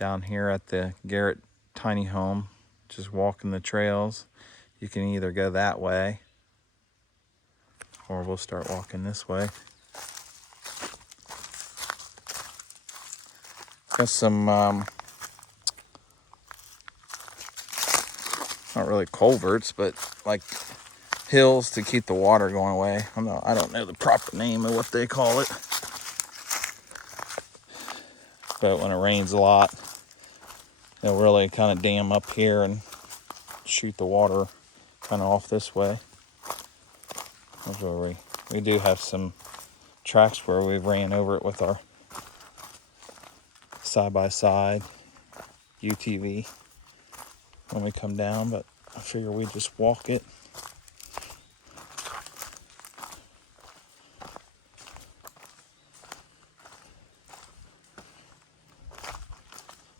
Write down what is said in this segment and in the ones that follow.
down here at the Garrett Tiny Home, just walking the trails. You can either go that way or we'll start walking this way. Got some, not really culverts, but like hills to keep the water going away. I don't know the proper name of what they call it. But when it rains a lot, it'll really kind of dam up here and shoot the water kind of off this way. That's where we do have some tracks where we ran over it with our side-by-side UTV when we come down, but I figure we just walk it.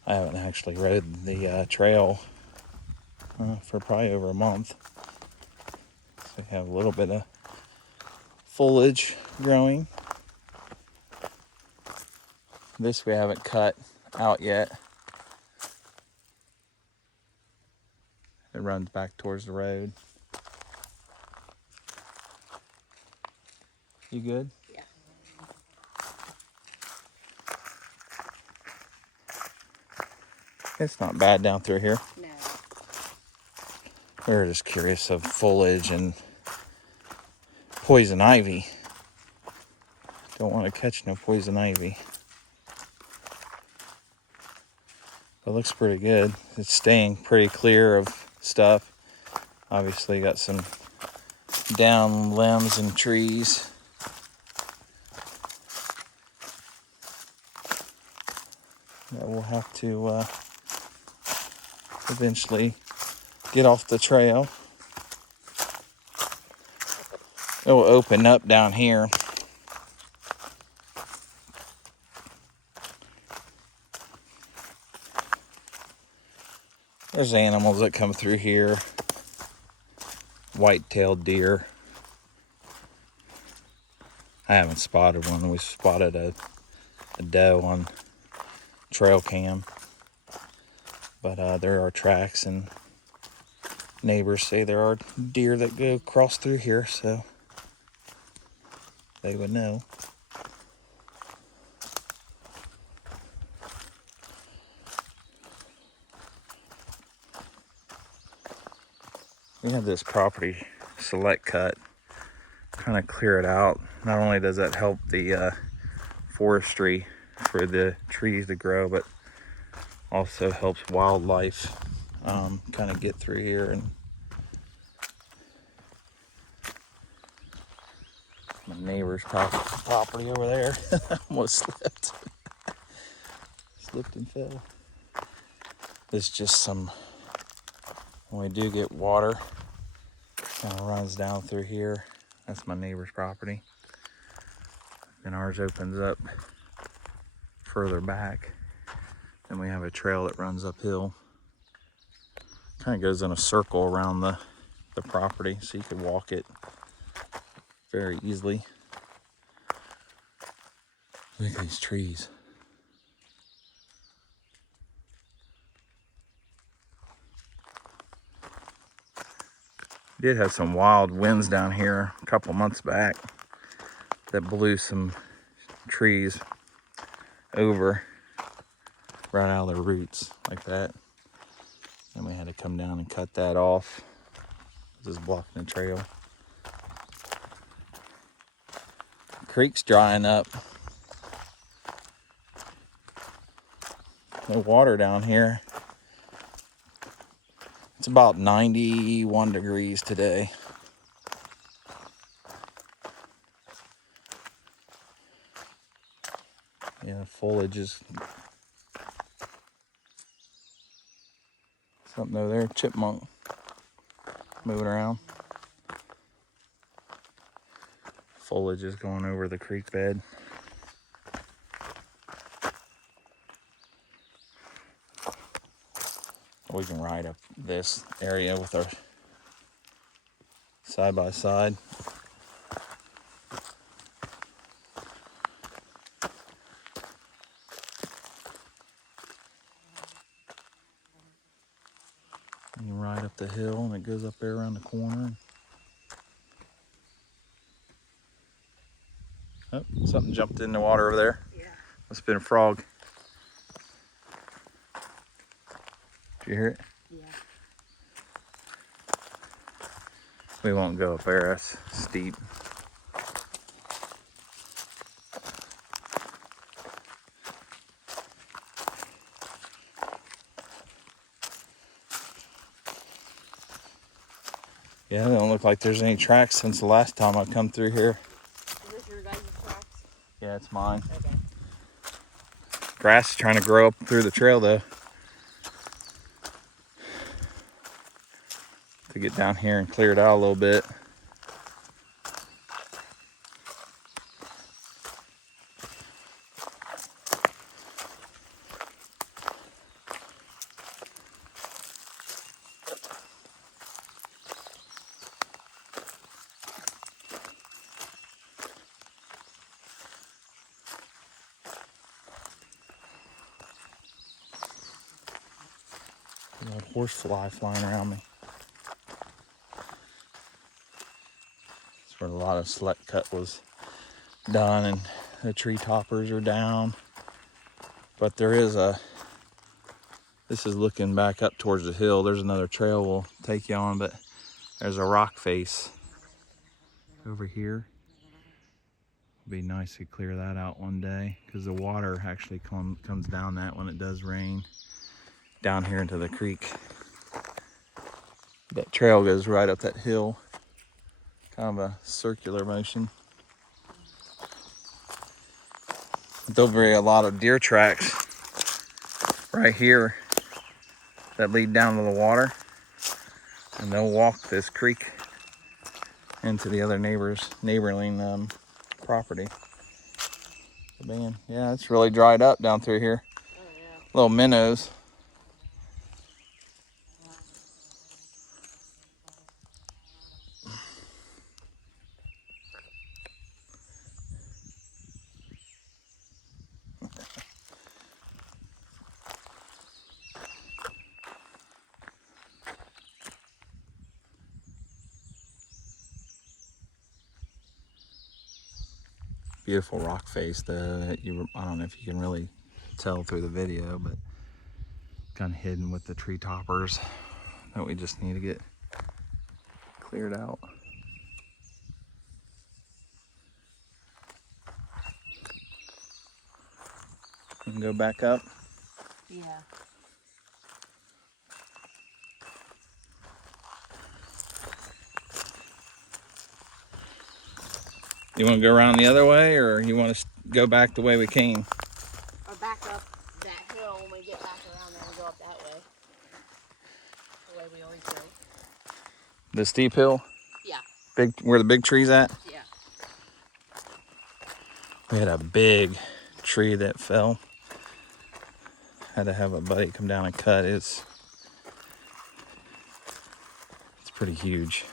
I haven't actually rode the trail for probably over a month. So we have a little bit of foliage growing. This we haven't cut out yet. It runs back towards the road. You good? Yeah. It's not bad down through here. No. We were just curious of foliage and poison ivy. Don't want to catch no poison ivy. It looks pretty good. It's staying pretty clear of stuff. Obviously got some down limbs and trees. That we'll have to eventually get off the trail. It will open up down here. There's animals that come through here. White-tailed deer. I haven't spotted one. We spotted a doe on trail cam. But there are tracks, and neighbors say there are deer that go across through here, so they would know. We have this property select cut, kind of clear it out. Not only does that help the forestry for the trees to grow, but also helps wildlife kind of get through here. And my neighbor's property over there almost slipped. Slipped and fell. There's just some, when we do get water, kind of runs down through here. That's my neighbor's property. And ours opens up further back. Then we have a trail that runs uphill. Kind of goes in a circle around the property, so you could walk it very easily. Look at these trees. Did have some wild winds down here a couple months back that blew some trees over right out of their roots like that. And we had to come down and cut that off. Just blocking the trail. Creek's drying up. No water down here. It's about 91 degrees today. Yeah, foliage is something over there, chipmunk moving around. Foliage is going over the creek bed. We can ride up this area with our side-by-side. You ride up the hill and it goes up there around the corner. Oh, something jumped in the water over there. Yeah. Must have been a frog. Did you hear it? Yeah. We won't go up there, that's steep. Yeah, it don't look like there's any tracks since the last time I come through here. Is this your guys' tracks? Yeah, it's mine. Okay. Grass is trying to grow up through the trail though. To get down here and clear it out a little bit. Got a horsefly flying around me. That's where a lot of select cut was done and the tree toppers are down. But there is this is looking back up towards the hill. There's another trail we'll take you on, but there's a rock face over here. It'd be nice to clear that out one day because the water actually comes down that when it does rain down here into the creek. That trail goes right up that hill, kind of a circular motion. There'll be a lot of deer tracks right here that lead down to the water, and they'll walk this creek into the other neighboring property. But man, yeah, it's really dried up down through here. Oh, yeah. Little minnows. Beautiful rock face though. I don't know if you can really tell through the video, but kind of hidden with the tree toppers that we just need to get cleared out. We can go back up. Yeah. You want to go around the other way, or you want to go back the way we came? Or back up that hill when we get back around there and go up that way. The way we always go. The steep hill? Yeah. Where the big tree's at? Yeah. We had a big tree that fell. Had to have a buddy come down and cut. It's pretty huge.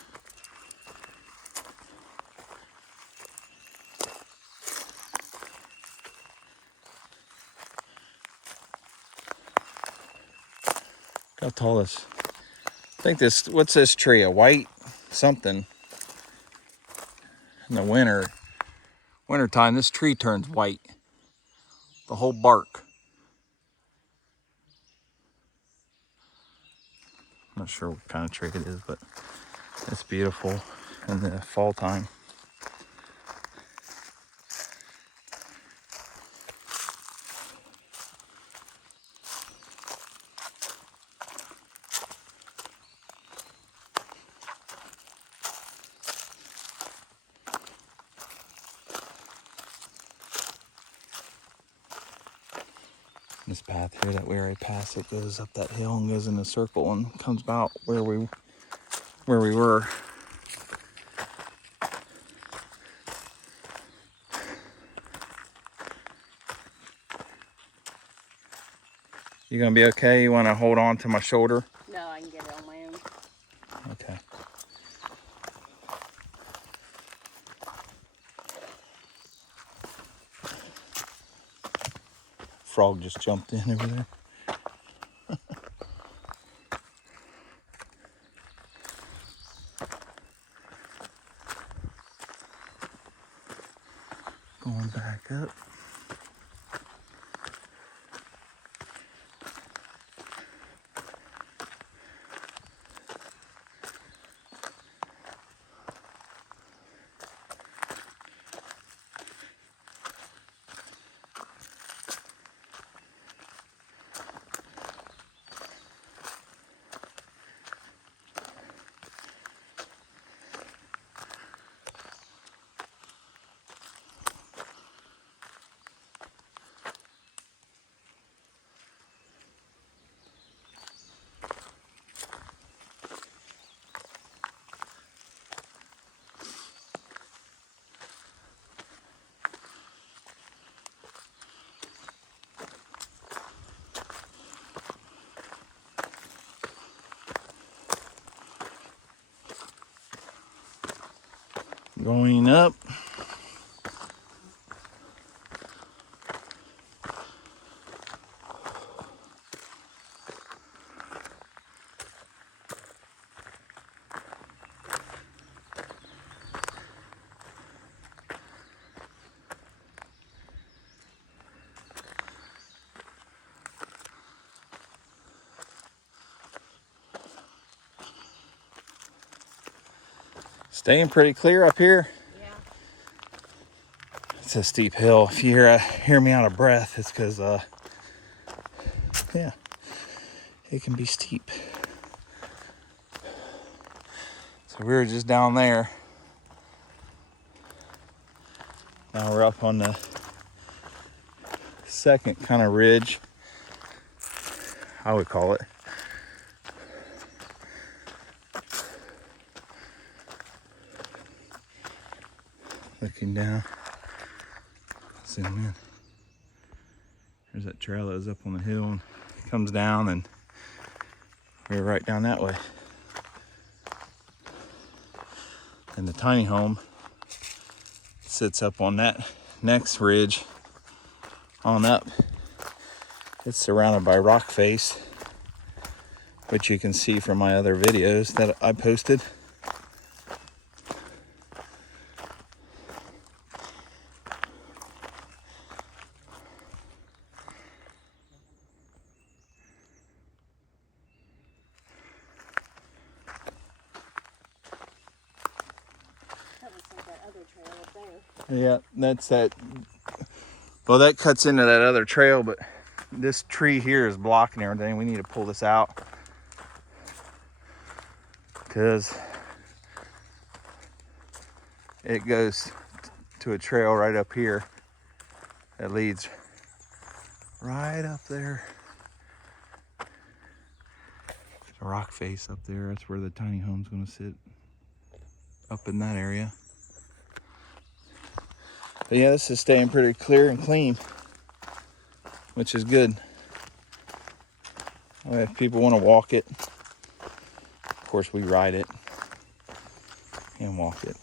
How tall is? I think this. What's this tree? A white something. In the wintertime, this tree turns white. The whole bark. I'm not sure what kind of tree it is, but it's beautiful in the fall time. This path here that we already passed, it goes up that hill and goes in a circle and comes about where we were. You gonna be okay? You wanna hold on to my shoulder? No, I can get it on my own. Okay. Frog just jumped in over there. Going back up. Going up. Staying pretty clear up here. Yeah. It's a steep hill. If you hear me out of breath, it's because yeah, it can be steep. So we were just down there. Now we're up on the second kind of ridge, I would call it. Looking down, zoom in. There's that trail that was up on the hill and comes down, and we're right down that way. And the tiny home sits up on that next ridge on up. It's surrounded by rock face, which you can see from my other videos that I posted. That looks like that other trail up there. Yeah, that's that. Well, that cuts into that other trail, but this tree here is blocking everything. We need to pull this out because it goes to a trail right up here that leads right up there. There's a rock face up there. That's where the tiny home's gonna sit, up in that area. But yeah, this is staying pretty clear and clean, which is good. If people want to walk it, of course we ride it and walk it.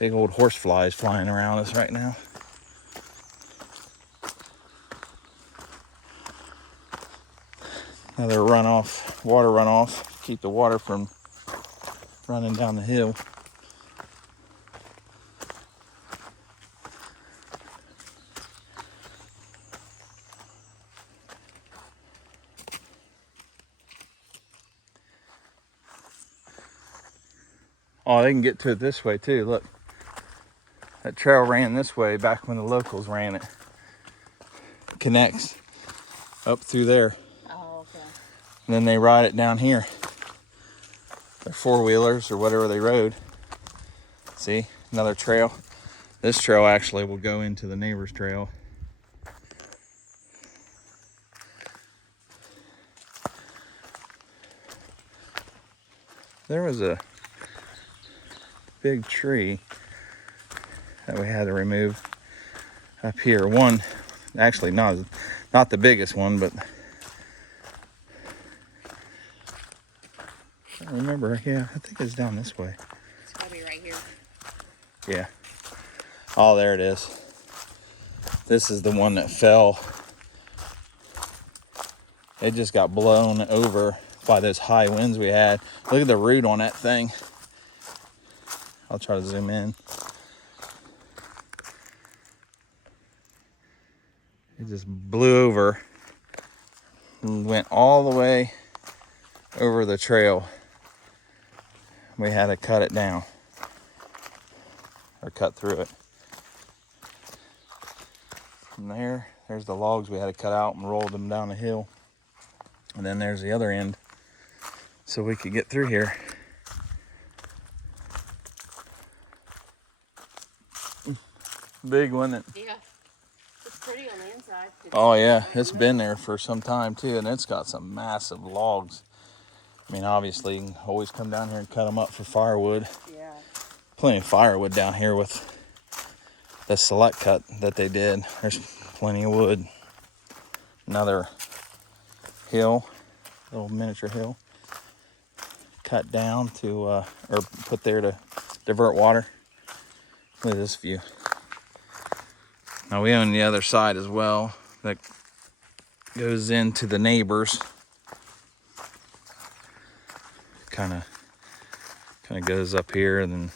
Big old horse flies flying around us right now. Another runoff, water runoff, keep the water from running down the hill. Oh, they can get to it this way too. Look, that trail ran this way back when the locals ran it. It connects up through there. Oh, okay. And then they ride it down here. They're four-wheelers or whatever they rode. See, another trail. This trail actually will go into the neighbor's trail. There was a big tree that we had to remove up here. One, actually not the biggest one, but I don't remember. Yeah, I think it's down this way. It's gotta be right here. Yeah. Oh, there it is. This is the one that fell. It just got blown over by those high winds we had. Look at the root on that thing. I'll try to zoom in. It just blew over and went all the way over the trail. We had to cut it down, or cut through it. From there's the logs we had to cut out and roll them down the hill. And then there's the other end, so we could get through here. Big one. Yeah. It's pretty on the inside. Oh yeah, it's been there for some time too, and it's got some massive logs. I mean, obviously, you can always come down here and cut them up for firewood. Yeah. Plenty of firewood down here with the select cut that they did. There's plenty of wood. Another hill, little miniature hill, cut down to, or put there to divert water. Look at this view. Now we own the other side as well that goes into the neighbors. Kind of goes up here and then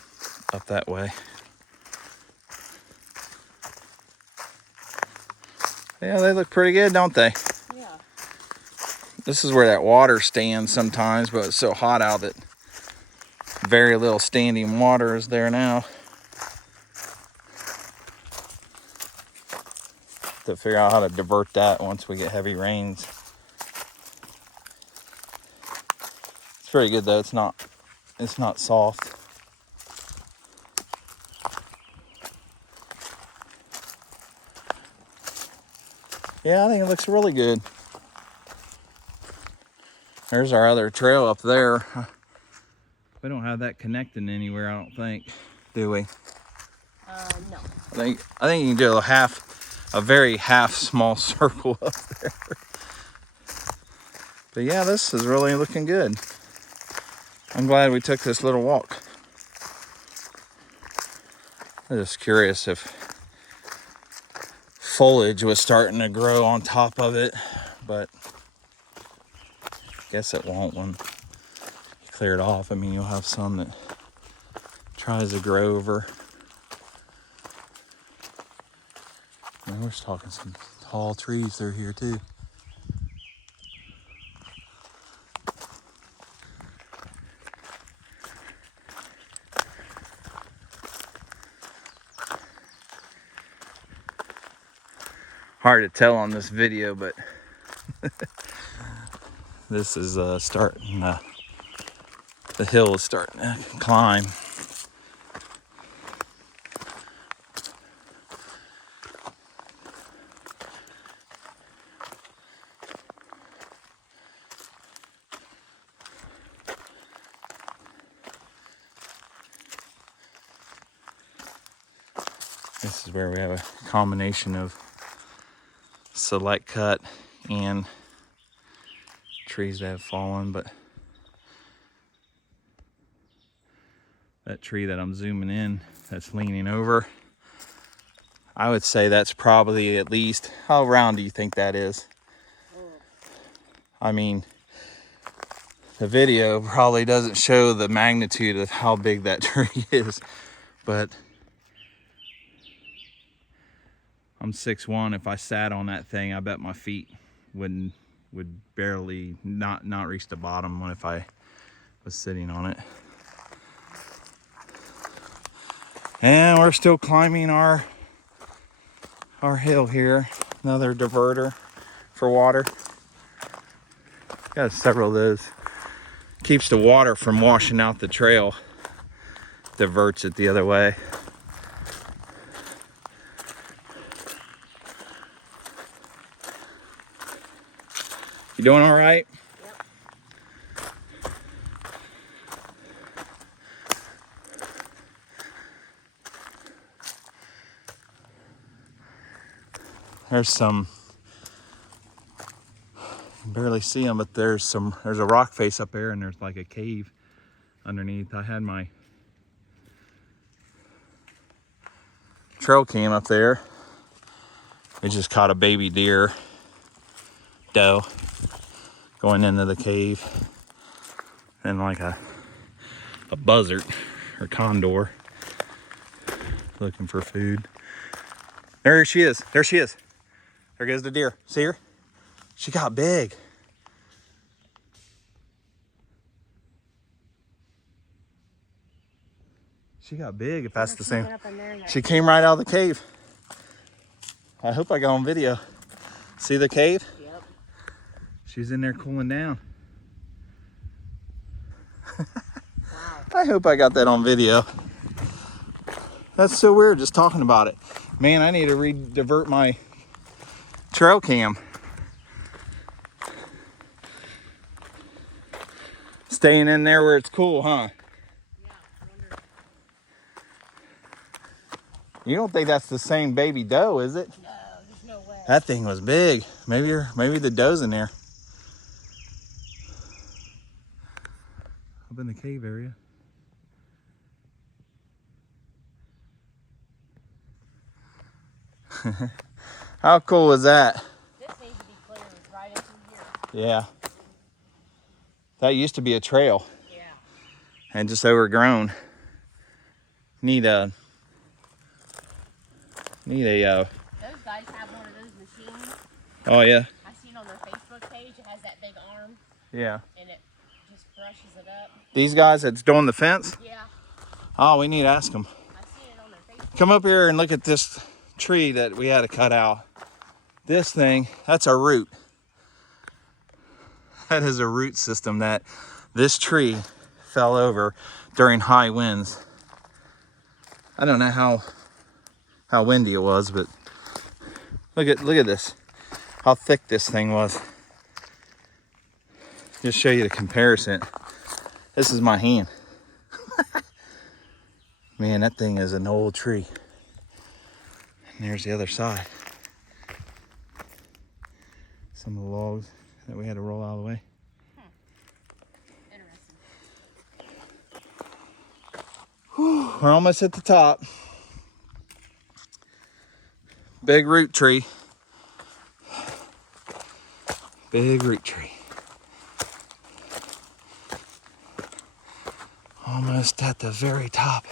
up that way. Yeah, they look pretty good, don't they? Yeah. This is where that water stands sometimes, but it's so hot out that very little standing water is there now. To figure out how to divert that once we get heavy rains. It's pretty good though. It's not soft. Yeah, I think it looks really good. There's our other trail up there. We don't have that connecting anywhere, I don't think, do we? No. I think you can do a very small circle up there. But yeah, this is really looking good. I'm glad we took this little walk. I'm just curious if foliage was starting to grow on top of it, but I guess it won't when you clear it off. I mean, you'll have some that tries to grow over. And we're talking some tall trees through here too. Hard to tell on this video, but this is starting, the hill is starting to climb. This is where we have a combination of select cut and trees that have fallen, but that tree that I'm zooming in that's leaning over, I would say that's probably at least, how round do you think that is? I mean, the video probably doesn't show the magnitude of how big that tree is, but I'm 6'1". If I sat on that thing, I bet my feet would barely not reach the bottom if I was sitting on it. And we're still climbing our hill here. Another diverter for water. Got several of those. Keeps the water from washing out the trail. Diverts it the other way. You doing all right? Yep. There's some, you can barely see them, but there's a rock face up there and there's like a cave underneath. I had my trail cam up there. It just caught a baby deer doe going into the cave, and like a buzzard or condor looking for food. There she is. There she is. There goes the deer. See her? She got big. She got big, if that's the same. She came right out of the cave. I hope I got on video. See the cave? Yep. She's in there cooling down. Wow. I hope I got that on video. That's so weird just talking about it. Man, I need to divert my trail cam. Staying in there where it's cool, huh? Yeah, I wonder. You don't think that's the same baby doe, is it? No, there's no way. That thing was big. Maybe the doe's in there. Up in the cave area. How cool is that? This needs to be cleared right into here. Yeah. That used to be a trail. Yeah. And just overgrown. Need a Those guys have one of those machines. oh yeah. I seen on their Facebook page. It has that big arm. Yeah. And it just brushes it up. These guys that's doing the fence? Yeah. Oh, we need to ask them. I seen it on their Facebook. Come up here and look at this tree that we had to cut out. This thing, that's a root. That is a root system that this tree fell over during high winds. I don't know how windy it was, but look at this. How thick this thing was. Just show you the comparison. This is my hand. Man, that thing is an old tree. And there's the other side. Some of the logs that we had to roll out of the way. Interesting. Whew, we're almost at the top. Big root tree. Big root tree. Almost at the very top.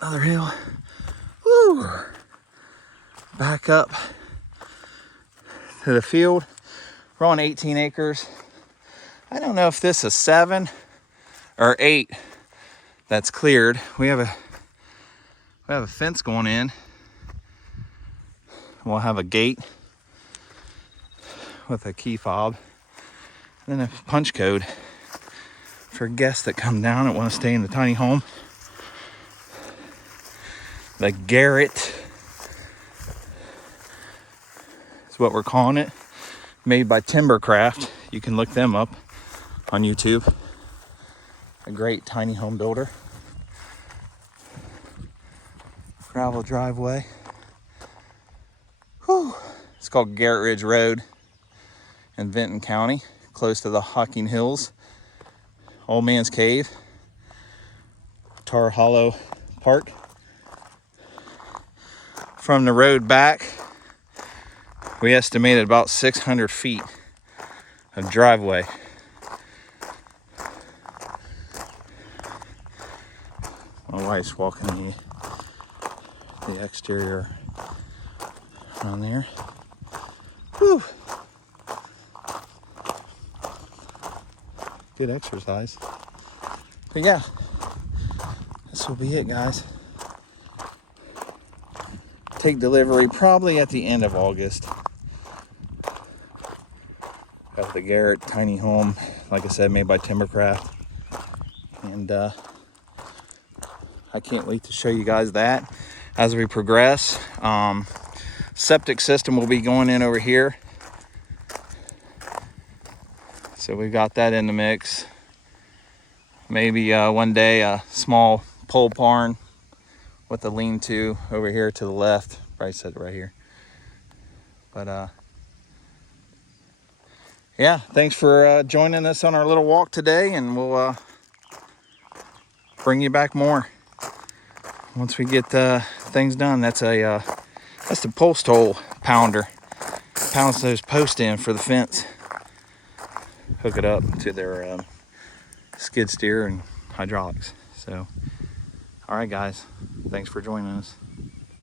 Another hill. Woo! Back up to the field. We're on 18 acres. I don't know if this is 7 or 8 that's cleared. We have a fence going in. We'll have a gate with a key fob, and then a punch code for guests that come down and want to stay in the tiny home. The Garrett is what we're calling it. Made by Timbercraft. You can look them up on YouTube. A great tiny home builder. Gravel driveway. Whew. It's called Garrett Ridge Road in Vinton County, close to the Hocking Hills, Old Man's Cave, Tar Hollow Park. From the road back, we estimated about 600 feet of driveway. My wife's walking the exterior on there. Whew. Good exercise. But yeah, this will be it, guys. Take delivery probably at the end of August. Got the Garrett Tiny Home, like I said, made by Timbercraft. And I can't wait to show you guys that as we progress. Septic system will be going in over here. So we've got that in the mix. Maybe one day a small pole barn with a lean-to over here to the left. Probably said it right here. But yeah, thanks for joining us on our little walk today, and we'll bring you back more once we get things done. That's the post hole pounder. Pounds those posts in for the fence. Hook it up to their skid steer and hydraulics. So, all right, guys, thanks for joining us.